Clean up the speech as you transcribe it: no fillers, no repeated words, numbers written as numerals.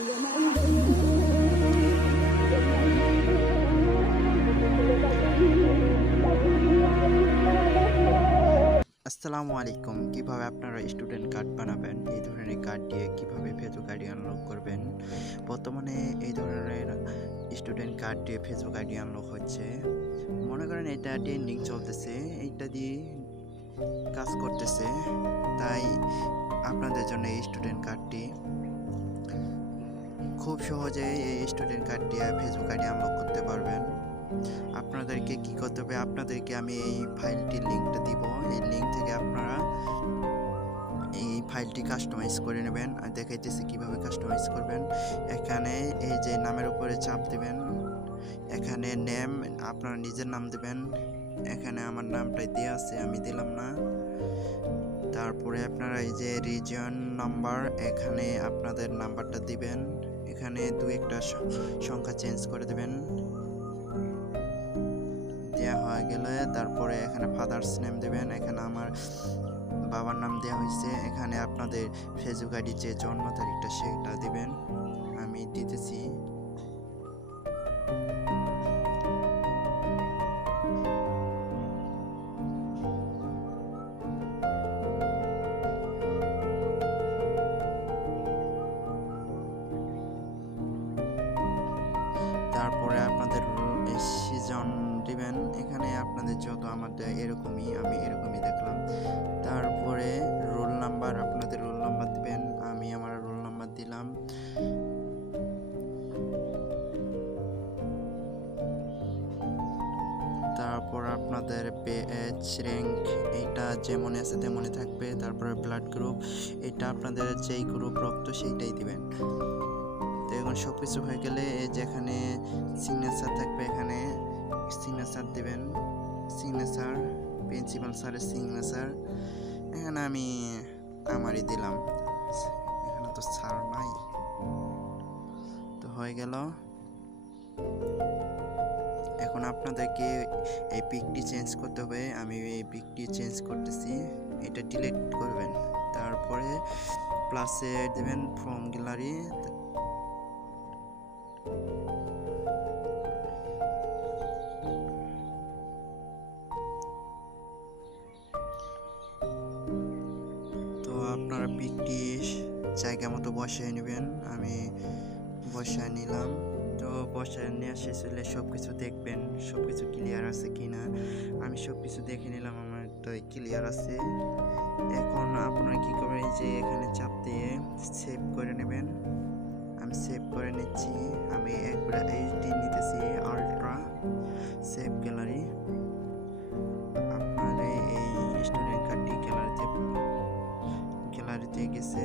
আসসালামু আলাইকুম। কিভাবে আপনারা স্টুডেন্ট কার্ড বানাবেন, এই ধরনের কার্ড দিয়ে কিভাবে ফেসবুক আইডি আনলক করবেন। বর্তমানে এই ধরনের স্টুডেন্ট কার্ড দিয়ে ফেসবুক আইডি আনলক হচ্ছে। মনে করেন এটা ট্রেন্ডিং চলতেছে, এইটা দিয়ে কাজ করতেছে, তাই আপনাদের জন্য এই স্টুডেন্ট কার্ডটি খুব সহজেই এই স্টুডেন্ট কার্ড দিয়ে ফেসবুক আইডি আনলক করতে পারবেন। আপনাদেরকে কি করতে হবে, আপনাদেরকে আমি এই ফাইলটির লিঙ্কটা দিব। এই লিঙ্ক থেকে আপনারা এই ফাইলটি কাস্টমাইজ করে নেবেন। আর দেখাইতেছি কিভাবে কাস্টমাইজ করবেন। এখানে এই যে নামের উপরে চাপ দিবেন, এখানে নেম আপনারা নিজের নাম দিবেন। এখানে আমার নামটাই দেওয়া আছে, আমি দিলাম না। তারপরে আপনারা এই যে রিজিয়ন নাম্বার, এখানে আপনাদের নাম্বারটা দিবেন। এখানে দু একটা সংখ্যা চেঞ্জ করে দেবেন। দেওয়া হয়ে গেলে তারপরে এখানে ফাদার্স নেম দেবেন। এখানে আমার বাবার নাম দেওয়া হয়েছে। এখানে আপনাদের ফেসবুক আইডি যে জন্ম তারিখটা সেটা দিবেন, আমি দিতেছি। তারপরে আপনাদের সিজন দিবেন। এখানে আপনাদের যত আমাদের এরকমই, আমি এরকমই দেখলাম। তারপরে রোল নাম্বার, আপনাদের রোল নাম্বার দিবেন, আমি আমার রোল নাম্বার দিলাম। তারপর আপনাদের পেজ র্যাঙ্ক, এইটা যেমন আছে তেমনই থাকবে। তারপরে ব্লাড গ্রুপ, এটা আপনাদের যেই গ্রুপ রক্ত সেইটাই দিবেন। তো এখন সব কিছু হয়ে গেলে যেখানে সিগনেচার থাকবে, এখানে সিগনেচার দিবেন। সিগনেচার, প্রিন্সিপাল স্যারের সিগনেচার, এখানে আমি আমারই দিলাম। এখানে তো স্যার নাই, তো হয়ে গেল। এখন আপনাদেরকে এই পিকটি চেঞ্জ করতে হবে। আমি এই পিকটি চেঞ্জ করতেছি, এটা ডিলিট করবেন। তারপরে প্লাসে দেবেন ফ্রম গ্যালারি। তো আপনারা পিকটি জায়গা মতো বসায় নেবেন, আমি বসায় নিলাম। তো বসায় নেওয়া শেষ হলে সব কিছু দেখবেন সব কিছু ক্লিয়ার আছে কিনা। আমি সব কিছু দেখে নিলাম, আমার তো ক্লিয়ার আছে। এখন আপনারা কি করবেন, যে এখানে চাপ দিয়ে সেভ করে নেবেন। আমি সেভ করে নিচ্ছি, আমি একবার এইচডি নিতেছি, আলট্রা সেভ গ্যালারি। আপনার এই স্টুডেন্ট কার্ডটি গ্যালারিতে গেছে।